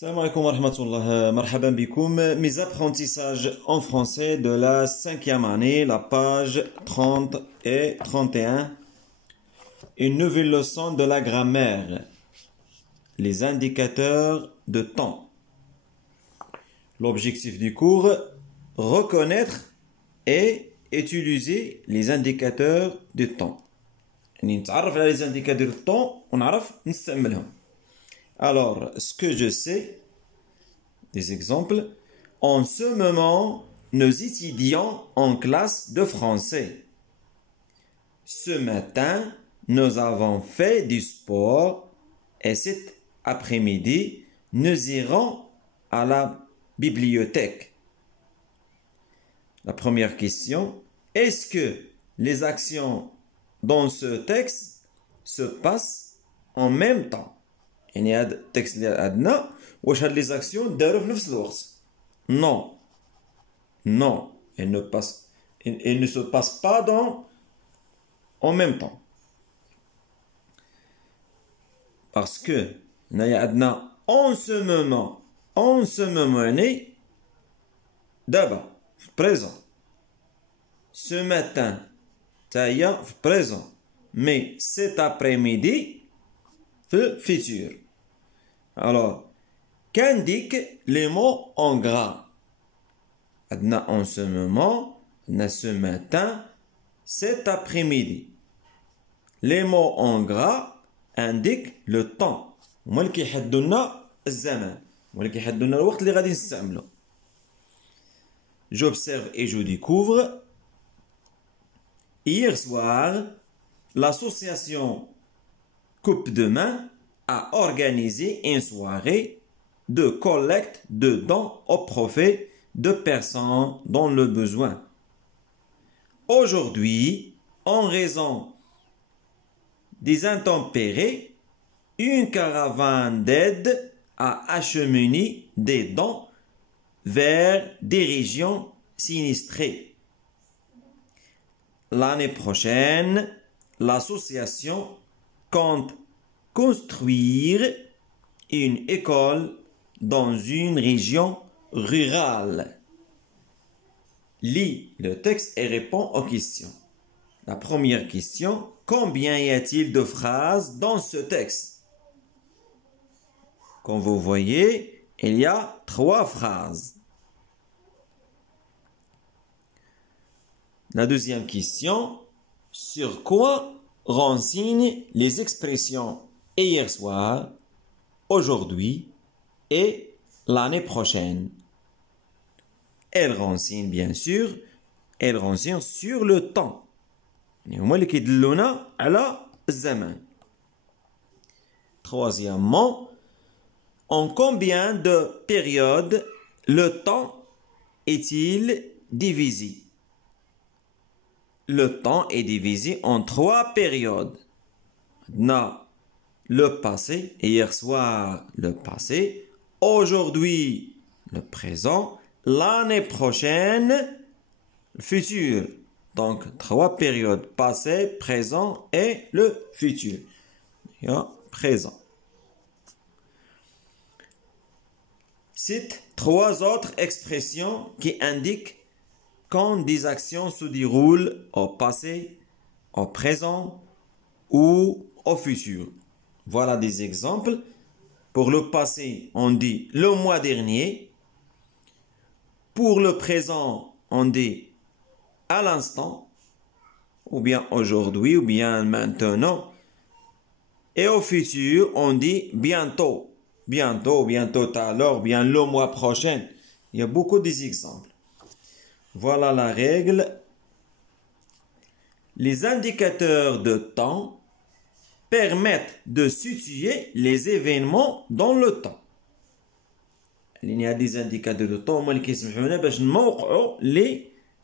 Salam alaikum wa rahmatullah. Marhaban bikoum. Mes apprentissages en français de la 5e année, la page 30 et 31. Une nouvelle leçon de la grammaire. Les indicateurs de temps. L'objectif du cours, reconnaître et utiliser les indicateurs de temps. نتعرف على les indicateurs de temps ونعرف نستعملهم. Alors, ce que je sais, des exemples, en ce moment, nous étudions en classe de français. Ce matin, nous avons fait du sport et cet après-midi, nous irons à la bibliothèque. La première question, est-ce que les actions dans ce texte se passent en même temps? يعني هذا التكست اللي عندنا واش هاد لي زاكسيون داروا في نفس الوقت؟ Non. Non, elles ne se passent pas en même temps. Parce que هنايا عندنا en ce moment يعني دابا في présent. Ce matin تا هي في présent. Mais cet après-midi في futur. Alors, qu'indiquent les mots en gras? عندنا en ce moment, عندنا ce matin, cet après-midi. Les mots en gras indiquent le temps. هما اللي كيحددوا لنا الزمان. هما اللي كيحددوا لنا الوقت اللي غادي نستعملو. J'observe et je découvre. Hier soir, l'association Coupe de main a organisé une soirée de collecte de dons au profit de personnes dans le besoin. Aujourd'hui, en raison des intempéries, une caravane d'aide a acheminé des dons vers des régions sinistrées. L'année prochaine, l'association compte construire une école dans une région rurale. Lis le texte et réponds aux questions. La première question, combien y a-t-il de phrases dans ce texte? Comme vous voyez, il y a 3 phrases. La deuxième question, sur quoi renseignent les expressions hier soir, aujourd'hui et l'année prochaine? Elles renseignent bien sûr, elles renseignent sur le temps. هما اللي كيدلونا على الزمان. Troisièmement, en combien de périodes le temps est-il divisé? Le temps est divisé en 3 périodes. Na, le passé, hier soir, le passé, aujourd'hui, le présent, l'année prochaine, le futur. Donc, 3 périodes, passé, présent et le futur. Présent. Cite 3 autres expressions qui indiquent quand des actions se déroulent au passé, au présent ou au futur. Voilà des exemples. Pour le passé, on dit le mois dernier. Pour le présent, on dit à l'instant, ou bien aujourd'hui, ou bien maintenant. Et au futur, on dit bientôt. Bientôt, bientôt tout à l'heure, bien le mois prochain. Il y a beaucoup d'exemples. Voilà la règle. Les indicateurs de temps permettent de situer les événements dans le temps. Il y a des indicateurs de temps اللي كيسمحوا لنا باش نوقعوا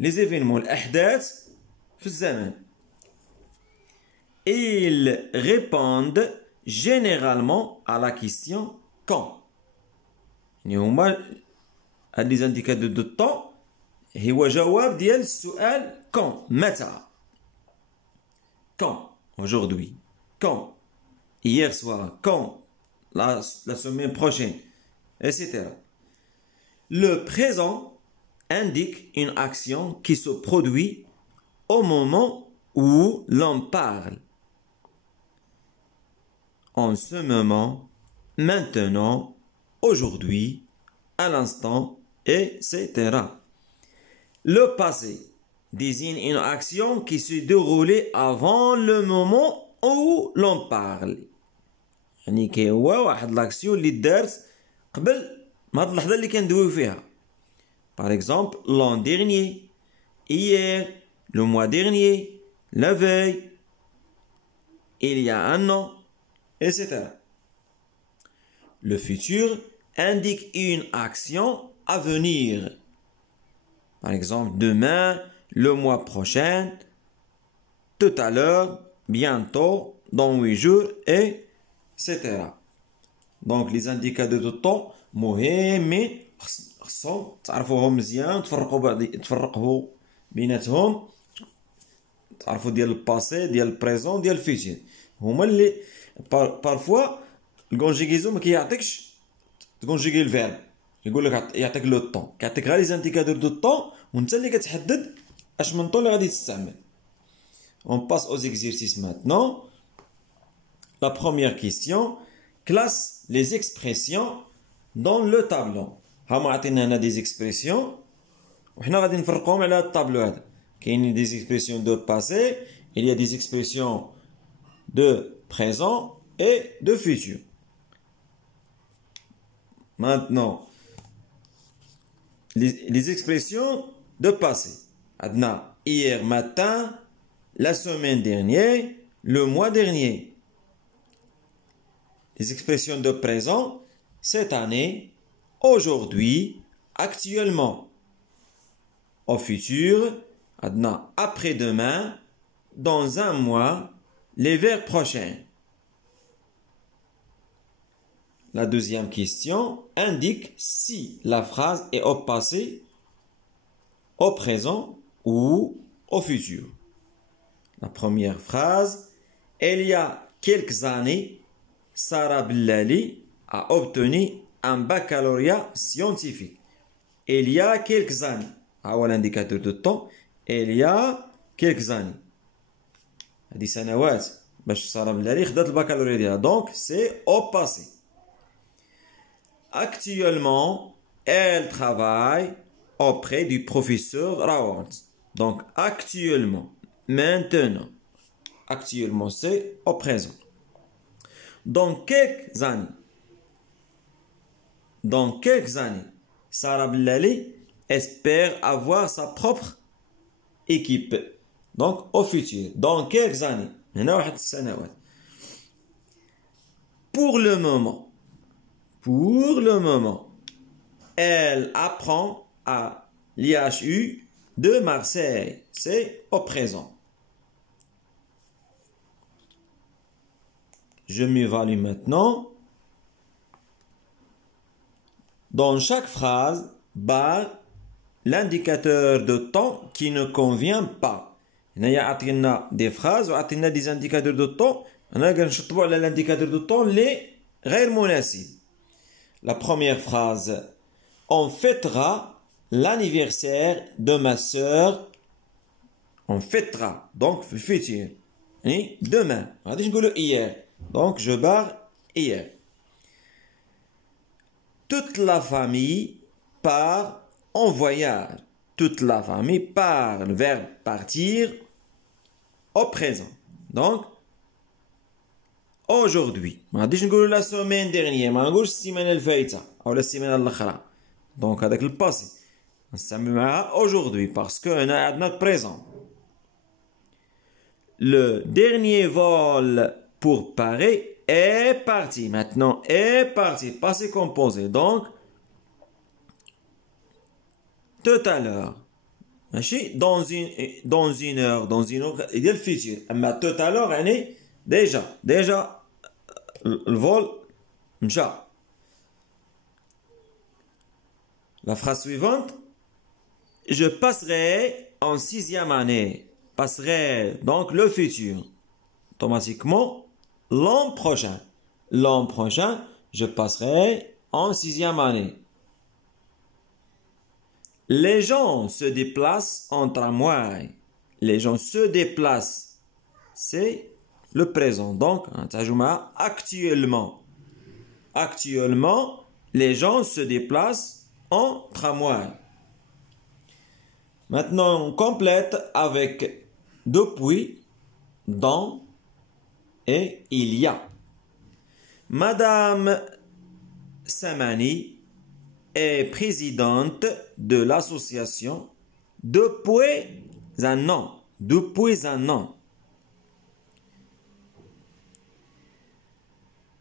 les événements الأحداث في الزمن. Ils répondent généralement à la question quand. هما هاد les indicateurs de temps هو جواب ديال السؤال quand. متى. Quand aujourd'hui. Quand hier soir. Quand la semaine prochaine. etc. Le présent indique une action qui se produit au moment où l'on parle. En ce moment, maintenant, aujourd'hui, à l'instant, etc. Le passé désigne une action qui s'est déroulée avant le moment où l'on parle. يعني كي هو واحد لاكسيون اللي دارت قبل ما هاد اللحظة اللي كندويو فيها. Par exemple, l'an dernier, hier, le mois dernier, la veille, il y a un an, etc. Le futur indique une action à venir. Par exemple, demain, le mois prochain, tout à l'heure, bientôt, dans 8 jours, etc. Donc, les indicateurs de temps مهمين خصهم تعرفوهم مزيان تفرقوا بيناتهم تعرفوا ديال الباسي ديال البريزون ديال الفيتير هما اللي بارفوا الكونجيغيزو ما كيعطيكش تكونجيغي الفيرب يقول لك يعطيك لو طون كيعطيك غير لي زانديكاتور دو طون وانت اللي كتحدد اش من طون اللي غادي تستعمل. On passe aux exercices maintenant. La première question, classe les expressions dans le tableau. هما عطينا هنا des expressions وحنا غادي نفرقوهم على الطابلو هذا. كاينين des expressions de passé, il y a des expressions de présent et de futur. Maintenant, les expressions de passé. عندنا hier matin, la semaine dernière, le mois dernier. Les expressions de présent, cette année, aujourd'hui, actuellement. Au futur, après-demain, dans un mois, l'hiver prochain. La deuxième question indique si la phrase est au passé, au présent ou au futur. La première phrase, il y a quelques années, Sarah Bellali a obtenu un baccalauréat scientifique. Il y a quelques années. هو l'indicateur de temps. Il y a quelques années. هذه سنوات باش سارة بلالي خدات الباكالوريا ديالها. Donc c'est au passé. Actuellement, elle travaille auprès du professeur Raoult. Donc actuellement, maintenant. Actuellement, c'est au présent. Dans quelques années, Sarah Bellali espère avoir sa propre équipe. Donc, au futur, dans quelques années. Pour le moment, elle apprend à l'IHU de Marseille. C'est au présent. Je m'évalue maintenant. Dans chaque phrase, barre l'indicateur de temps qui ne convient pas. Il y a des phrases ou des indicateurs de temps. On a l'indicateur de temps les غير مناسب. La première phrase, on fêtera l'anniversaire de ma sœur. On fêtera, donc le futur. Et demain. غاديش نقولوا hier. Donc je barre hier. Toute la famille part en voyage. Toute la famille part. Le verbe partir au présent. Donc, aujourd'hui. ما غاديش نقولوا la semaine dernière. ما نقولش السيمانة الفايتة أو السيمانة الأخرى. Donc هذاك الباسي. نستعمل معها aujourd'hui parce que هنا عندنا le présent. Le dernier vol pour Paris est parti. Maintenant, est parti. Passé composé. Donc, tout à l'heure. Dans une heure. Il y a le futur. Mais tout à l'heure, on est déjà, le vol, m'cha. La phrase suivante. Je passerai en 6e année. Passerai, donc le futur. Automatiquement, l'an prochain, je passerai en sixième année. Les gens se déplacent en tramway. Les gens se déplacent. C'est le présent. Donc, actuellement. Actuellement, les gens se déplacent en tramway. Maintenant, on complète avec depuis, dans et il y a. Madame Samani est présidente de l'association depuis un an. Depuis un an.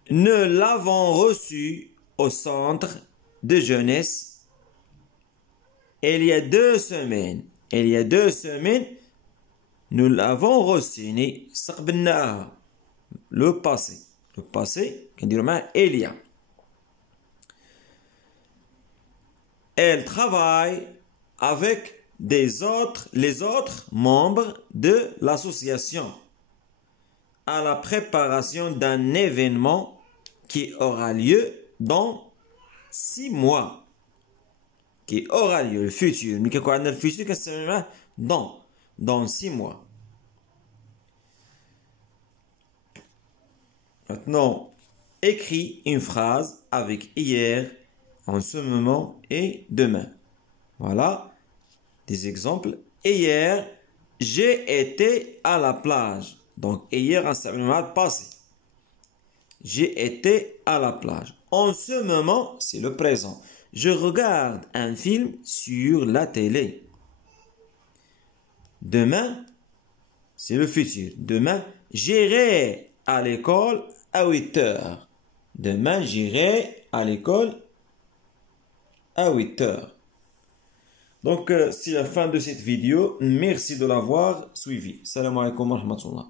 Nous l'avons reçue au centre de jeunesse il y a 2 semaines. Il y a 2 semaines, nous l'avons reçue. Le passé. Le passé, il y a. Elle travaille avec les autres membres de l'association à la préparation d'un événement qui aura lieu dans 6 mois. Qui aura lieu, le futur. Mais qu'est-ce qu'on a le futur? Dans 6 mois. Maintenant, écris une phrase avec hier, en ce moment et demain. Voilà des exemples. Hier, j'ai été à la plage. Donc, hier, un simplement passé. J'ai été à la plage. En ce moment, c'est le présent. Je regarde un film sur la télé. Demain, c'est le futur. Demain, j'irai à l'école à 8 heures. Demain, j'irai à l'école à 8 heures. Donc, c'est la fin de cette vidéo. Merci de l'avoir suivi. Salam alaikum wa rahmatullah.